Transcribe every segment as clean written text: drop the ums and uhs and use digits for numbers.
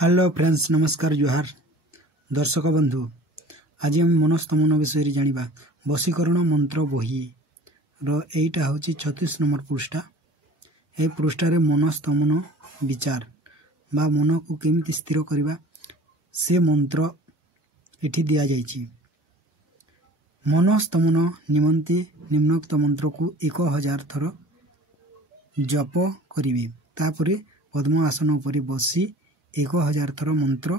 Hello friends, नमस्कार, जोहार दर्शक बंधु। आज हम मनस्तमन विषय जानिबा। वशीकरण मंत्र बही एटा हूँ 36 नंबर पृष्ठा। ए पृष्ठारे मनस्तमन विचार बा मन को केमिति स्थिर करबा से मंत्र एठी दिया जाइछि। मनस्तमन निमंते निम्नोक्त मंत्र को 1000 थर जप करिवे। तापरे पद्म आसन उपरे बसी 1000 थर मंत्र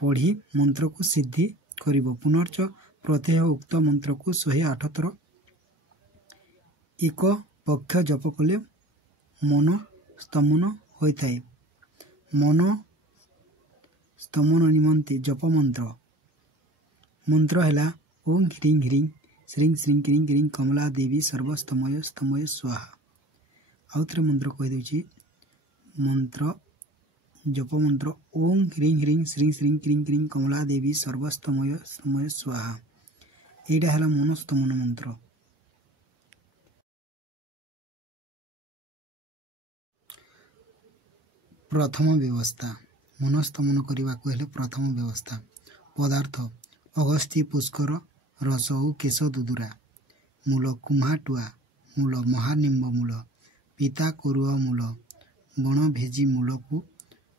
पढ़ी मंत्र को सिद्धि करिवो। पुनर्च प्रत्यह उक्त मंत्र को 108 थर एक पक्ष जप कले मन स्तमन होइथाय। मन स्तमन निमंते जप मंत्र हैला ओं ह्रीं ह्रीं श्रीं श्रीं क्रीं क्रीं कमला देवी सर्वस्तमय स्तमय स्वाहा। आउथरे मंत्र कहि देछि। मंत्र जप मंत्र ओं ह्रीं ह्रीं श्रीं श्रीं क्रीं क्रीं कमला देवी सर्वस्तमय स्तमय स्वाहा। एटा हैला मनस्तमन मंत्र। प्रथम व्यवस्था मनस्तमन करने को हेले प्रथम व्यवस्था। पदार्थ अगस्ती पुष्कर रस और केश दुदुरा, मूल कुम्हाटुआ, मूल महानिम्ब मूल, पिता कोरुआ मूल, बण भेजी मूल को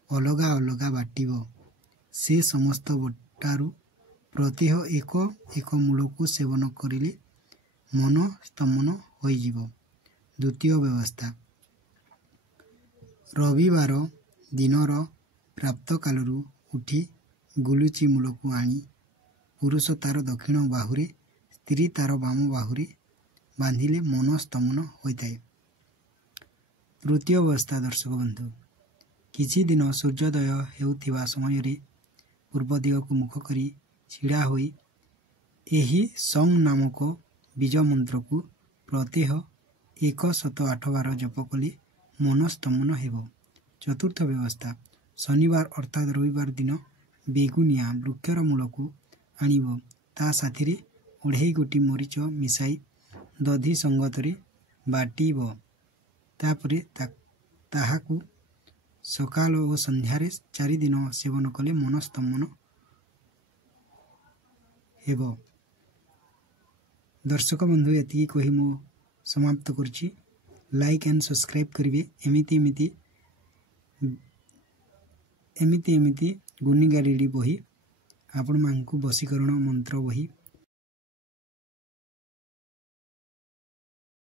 अलगा अलगा बाटिब। से समस्त बटारू प्रत्यह एक एक मूल को सेवन करिले मन स्तमन होइजिब। द्वितीय व्यवस्था रविवार दिनर प्राप्त कालरू उठी गुलुची मूल को आनी पुरुष तार दक्षिण बाहुरे स्त्री तार बाम बाहुरे बांधिले मन स्तमन होइथाय। तृतीय अवस्था दर्शक बंधु, किछि दिन सूर्योदय हेउथिबा समय रे पूर्व दिग को मुख करी छिड़ा होई एही सं नामक बीज मंत्र को प्रत्यह 108 बार जप कले मन स्तमन हेबो। चतुर्थ व्यवस्था शनिवार अर्थात रविवार दिन बेगुनिया वृक्षर मूल को आनिब। ता साथी रे 2.5 गोटी मरीच मिसाई दधी संगतरे बाटिब। तापरे ताहाकू सकाल और संध्यारे 4 दिन सेवन कले मन स्तमन हेबो। दर्शक बंधु एति कही मो समाप्त करछि। लाइक एंड सब्सक्राइब करिवे। एमिति गुनिगारेडी बही आपण मानकु वशीकरण मंत्र बही